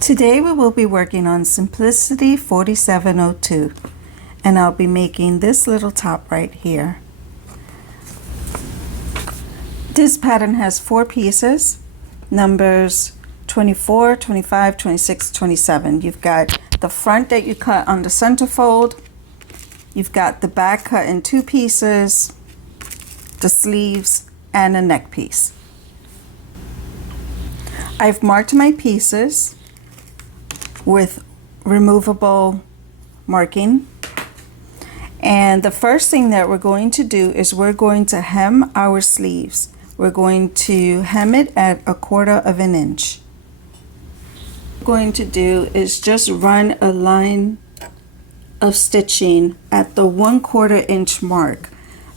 Today we will be working on Simplicity 4702, and I'll be making this little top right here. This pattern has 4 pieces, numbers 24, 25, 26, 27. You've got the front that you cut on the center fold, you've got the back cut in 2 pieces, the sleeves, and a neck piece. I've marked my pieces with removable marking, and the first thing that we're going to do is we're going to hem our sleeves. We're going to hem it at 1/4 inch. What we're going to do is just run a line of stitching at the 1/4 inch mark.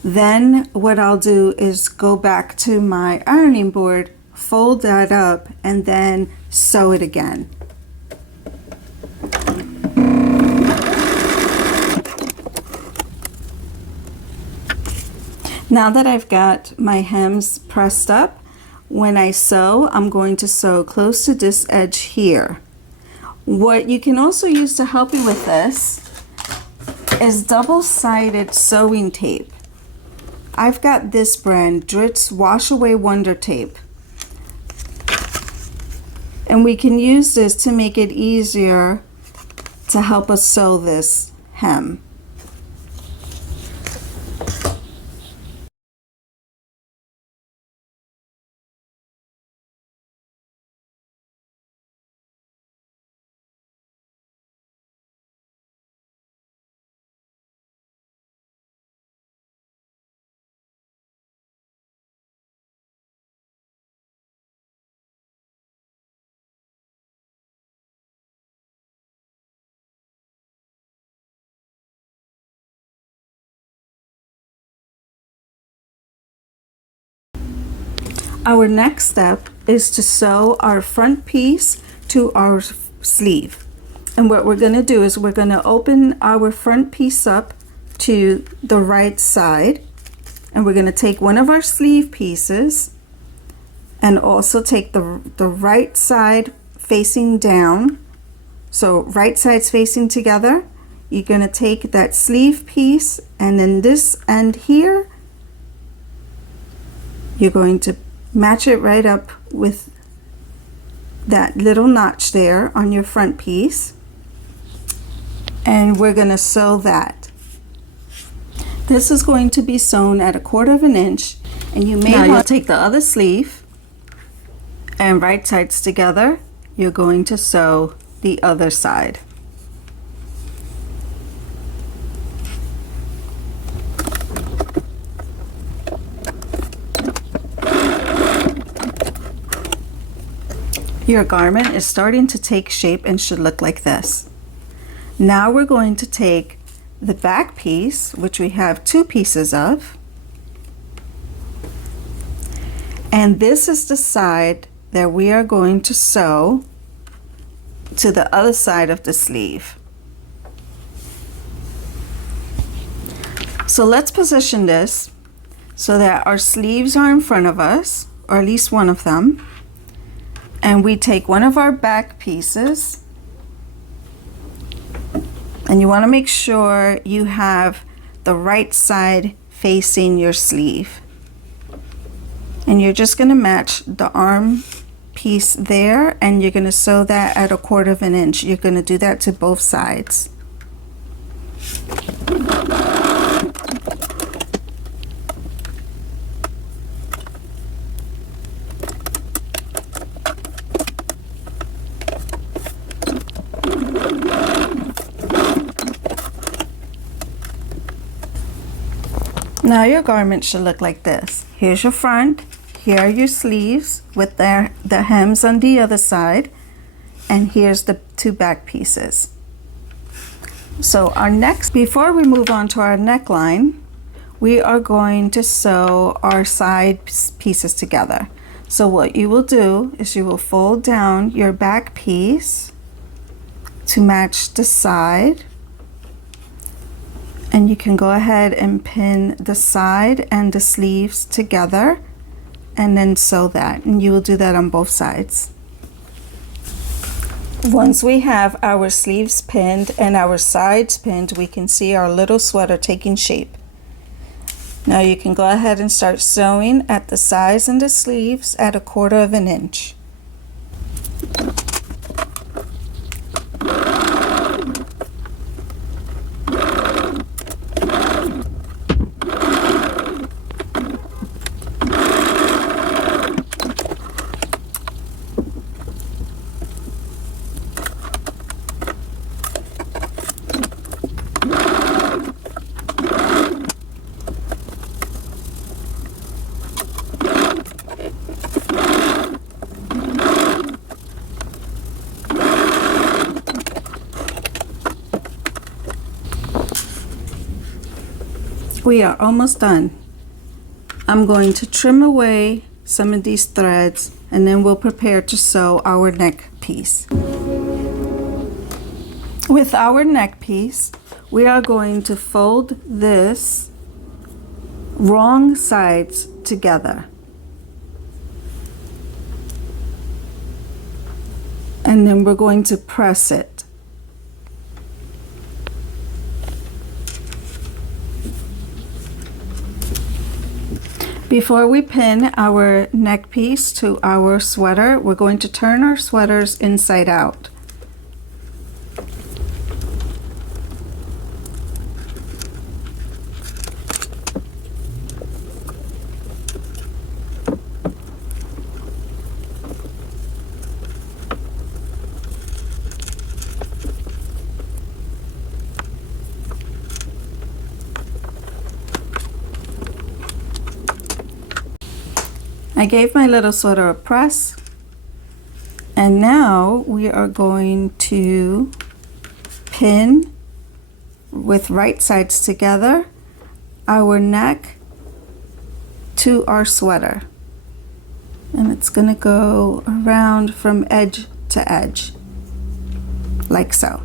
Then what I'll do is go back to my ironing board, fold that up, and then sew it again. Now that I've got my hems pressed up, when I sew, I'm going to sew close to this edge here. What you can also use to help you with this is double-sided sewing tape. I've got this brand, Dritz Wash Away Wonder Tape. And we can use this to make it easier to help us sew this hem. Our next step is to sew our front piece to our sleeve. And what we're going to do is we're going to open our front piece up to the right side, and we're going to take one of our sleeve pieces and also take the right side facing down. So right sides facing together. You're going to take that sleeve piece, and then this end here, you're going to match it right up with that little notch there on your front piece, and we're going to sew that. This is going to be sewn at 1/4 inch, and you may want to take the other sleeve and right sides together. You're going to sew the other side. Your garment is starting to take shape and should look like this. Now we're going to take the back piece, which we have 2 pieces of, and this is the side that we are going to sew to the other side of the sleeve. So let's position this so that our sleeves are in front of us, or at least one of them. And we take one of our back pieces, and you want to make sure you have the right side facing your sleeve. And you're just going to match the arm piece there, and you're going to sew that at 1/4 inch. You're going to do that to both sides. Now your garment should look like this. Here's your front, here are your sleeves with the hems on the other side, and here's the 2 back pieces. So before we move on to our neckline, we are going to sew our side pieces together. So what you will do is you will fold down your back piece to match the side, and you can go ahead and pin the side and the sleeves together and then sew that, and you will do that on both sides. Once we have our sleeves pinned and our sides pinned, we can see our little sweater taking shape. Now you can go ahead and start sewing at the sides and the sleeves at 1/4 inch. We are almost done. I'm going to trim away some of these threads and then we'll prepare to sew our neck piece. With our neck piece, we are going to fold this wrong sides together. And then we're going to press it. Before we pin our neck piece to our sweater, we're going to turn our sweaters inside out. I gave my little sweater a press, and now we are going to pin with right sides together our neck to our sweater, and it's going to go around from edge to edge like so.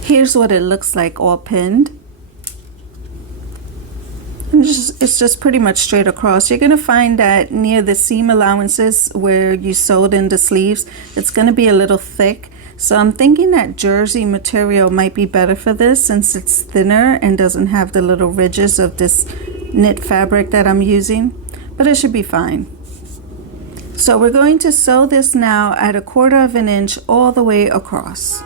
Here's what it looks like all pinned. It's just pretty much straight across. You're going to find that near the seam allowances where you sewed in the sleeves, it's going to be a little thick. So I'm thinking that jersey material might be better for this since it's thinner and doesn't have the little ridges of this knit fabric that I'm using, but it should be fine. So we're going to sew this now at 1/4 inch all the way across.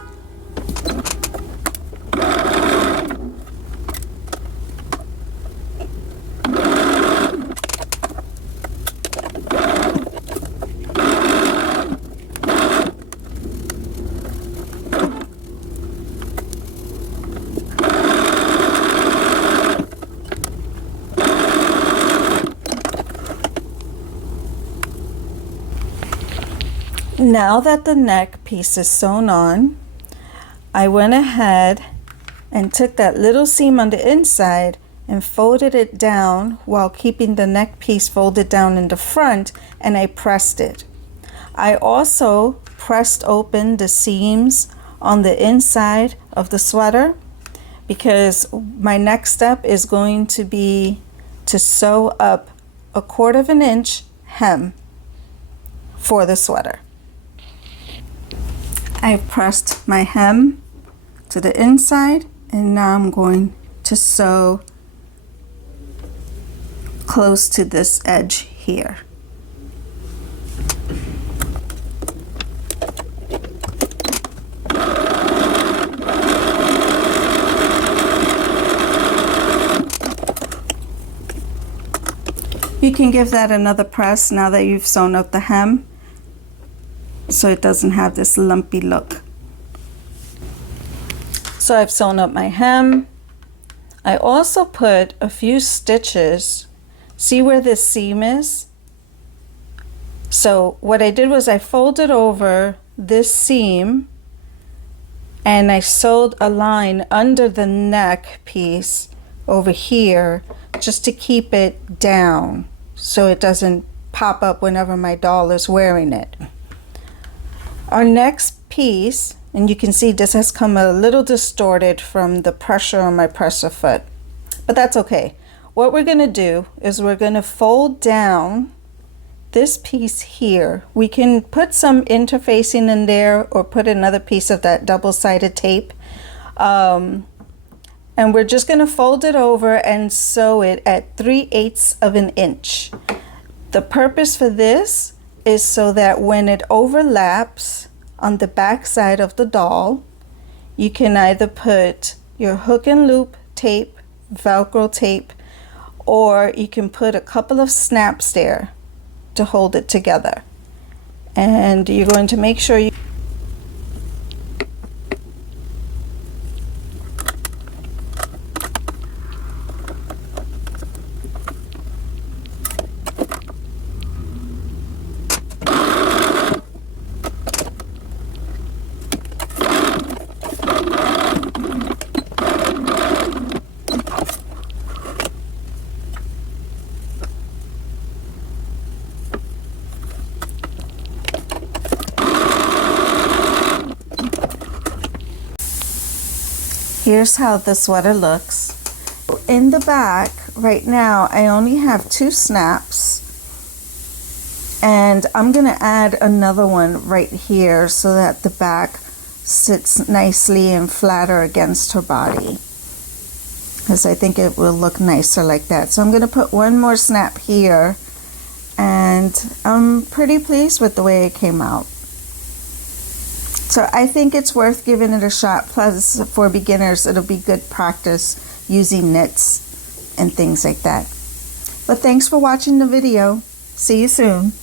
Now that the neck piece is sewn on, I went ahead and took that little seam on the inside and folded it down while keeping the neck piece folded down in the front, and I pressed it. I also pressed open the seams on the inside of the sweater because my next step is going to be to sew up 1/4 inch hem for the sweater. I've pressed my hem to the inside, and now I'm going to sew close to this edge here. You can give that another press now that you've sewn up the hem, so it doesn't have this lumpy look. So I've sewn up my hem. I also put a few stitches. See where this seam is? So what I did was I folded over this seam and I sewed a line under the neck piece over here just to keep it down so it doesn't pop up whenever my doll is wearing it. Our next piece, and you can see this has come a little distorted from the pressure on my presser foot, but that's okay. What we're going to do is we're going to fold down this piece here. We can put some interfacing in there or put another piece of that double-sided tape. And we're just going to fold it over and sew it at 3/8 of an inch. The purpose for this is so that when it overlaps on the back side of the doll, you can either put your hook and loop tape, Velcro tape, or you can put a couple of snaps there to hold it together. And you're going to make sure you Here's how the sweater looks. In the back, right now, I only have 2 snaps. And I'm going to add another one right here so that the back sits nicely and flatter against her body, because I think it will look nicer like that. So I'm going to put one more snap here, and I'm pretty pleased with the way it came out. So I think it's worth giving it a shot. Plus, for beginners, it'll be good practice using knits and things like that. But thanks for watching the video. See you soon.